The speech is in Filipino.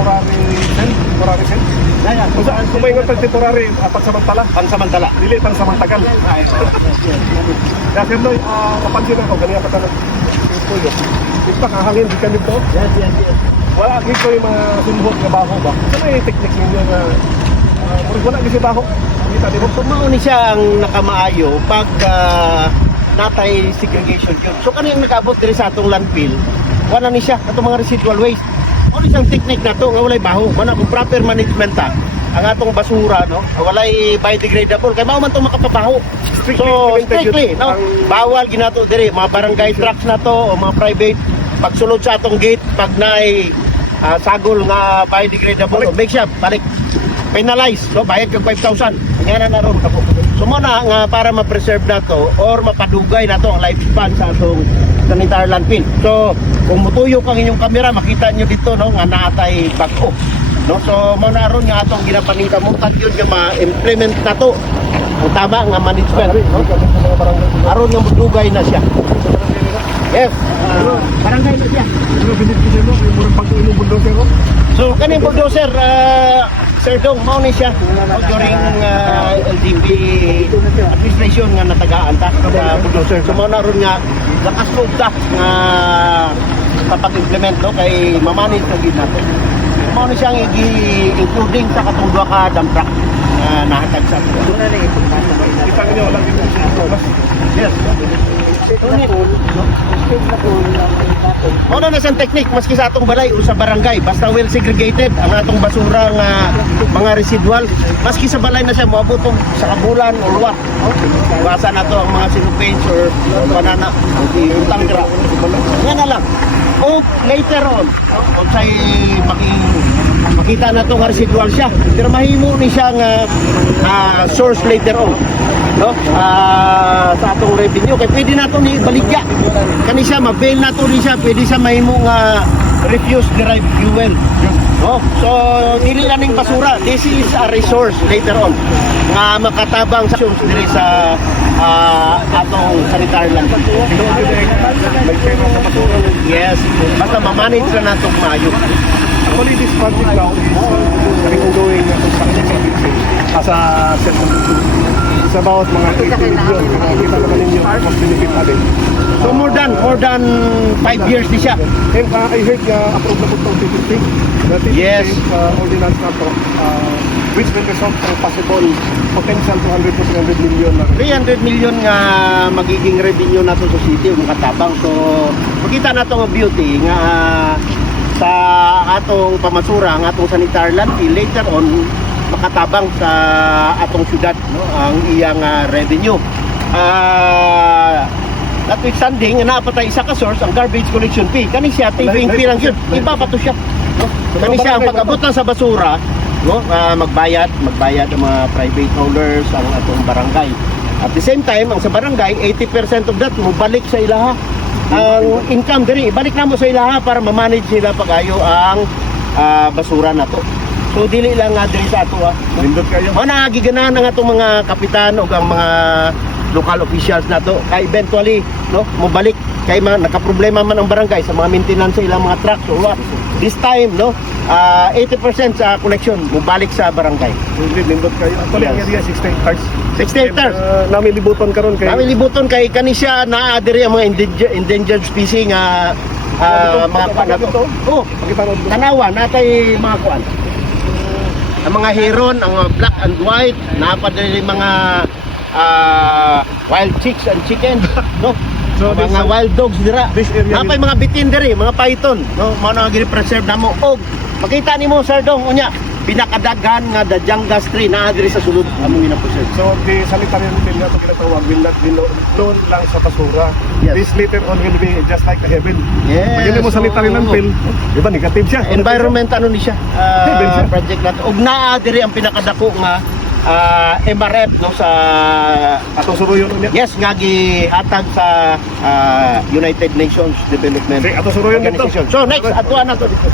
temporary cell. Kung may nga temporary, pansamantala. Pansamantala. Dili pansamantagal. Kasi Noy, napansin ako, ganyan pa tanong. Ito, kahangin, di ka nito. Yes. Wala, dito yung mga sumuhot na baho ba? Ano may technique ninyo na wala kasi baho? Kita di mo? Tumaon siya ang nakamaayo pag natay segregation yun. So kanina nag-abot diri sa atong landfill, wala ni siya atong mga residual waste. Ano siyang technique na to nga walay baho. Mana kung proper management ang atong basura, no, walay biodegradable kay mao man to makapabaho. So strictly, no, bawal ginato diri mga barangay trucks na to o mga private pagsulod sa atong gate pag naay sagol nga biodegradable, make siya balik penalize, no, bayad kag 5,000. Nga na ron kamo. So mo na nga para ma-preserve na to or mapadugay na to ang lifespan sa atong sanitary landfill. So kung mutuyo kang inyong kamera, makita nyo dito, no, nga naatay bag-o. No, so mo na ron nga atong ginapaningkamutan yun nga ma-implement na to. Ang tama nga management, no? Aron nga mudugay na siya. Yes, barangay na siya. Ano binibigyan mo? Yung murang pag-inom bulldozer ko? So kaning bulldozer, Sir Dong, mao ni siya during LDP administration nga natagaan ta sa bulldozer. So mao na ron nga lakas po ta nga kapag-implement, no, kay mamanage na gid nato. Mao ni siyang including sa katong duha ka dump truck na nahatag sa ato. Kita niyo lang dito sa Thomas. Yes. Ano na siyang technique maski sa atong balay o sa barangay, basta well segregated ang atong basura nga mga residual, maski sa balay na siya moabot sa kabulan o luwat. Iwasan na to ang mga sinupains or banana o utang gra. Yan na lang. O later on, o say makita na to nga residual siya, pero mahimo ni siya nga source later on, no, sa atong revenue kay pwede nato ni baligya kani siya, ma-bail nato ni siya, pwede siya mahimo nga refuse derived fuel, no. So dili lang ning basura, this is a resource later on nga makatabang sa diri sa atong sanitary land. Yes, basta ma-manage na nato maayo. Actually, this project now is ongoing construction as a it's about mga 80 million. Kita naman ninyo mas benefit natin. So more than 5 years ni siya. And I heard approved na po itong 2050. That is Yes. Ordinance na to, which will result in possible potential 200 to 300 million. 300 million nga magiging revenue nato sa city ug katabang. So makita nato nga beauty nga sa atong pamasura, ang atong sanitary landfill later on makatabang sa atong syudad, no, ang iyang revenue. Notwithstanding na napatay isa ka source ang garbage collection fee. Kani siya tiving fee lang yun. Iba pa to siya. No? Kani siya ang pag-abot lang sa basura, no, magbayad ang mga private haulers, ang atong barangay. At the same time, ang sa barangay, 80% of that mo balik sa ilaha. Ang income diri ibalik na mo sa ilaha para ma-manage nila pag-ayo ang basura na to. So dili lang nga diri sa ato Nindot kayo. nagiganahan ang atong mga kapitan o ang mga local officials na to kay eventually, no, mobalik kay nakaproblema man ang barangay sa mga maintenance sa ilang mga trucks or what. This time, no, 80% sa collection mobalik sa barangay. Nindot kayo. Actually, ang area 60 hectares. 60 hectares. Namilibuton karon kay Kami libuton kay kanisya na diri ang mga endangered species nga mga kuan na to. Oh, tanawan natay mga kuan. Ang mga heron, ang mga black and white, napadali mga wild chicks and chicken, no? So Mga wild dogs dira. this area Napay mga bitin diri, mga python, no? Mao na gini-preserve namo. Og makita nimo Sir Dong unya, pinakadaghan nga the Jangas tree na diri sa sulod among gina-preserve. So the sanitary landfill na ito ginatawag will not be known lang sa basura. Yes. This later on will be just like the heaven. Yes. Pag hindi mo sanitary oo. landfill, di ba negative siya? Environment ano ni siya? Heaven siya. Project nato. Og naa diri ang pinakadako nga MRF, no, sa Atong suruyon niya. yes nga gihatag sa United Nations Development Okay, atong suruyon dito. Organization. So next ato na to dito.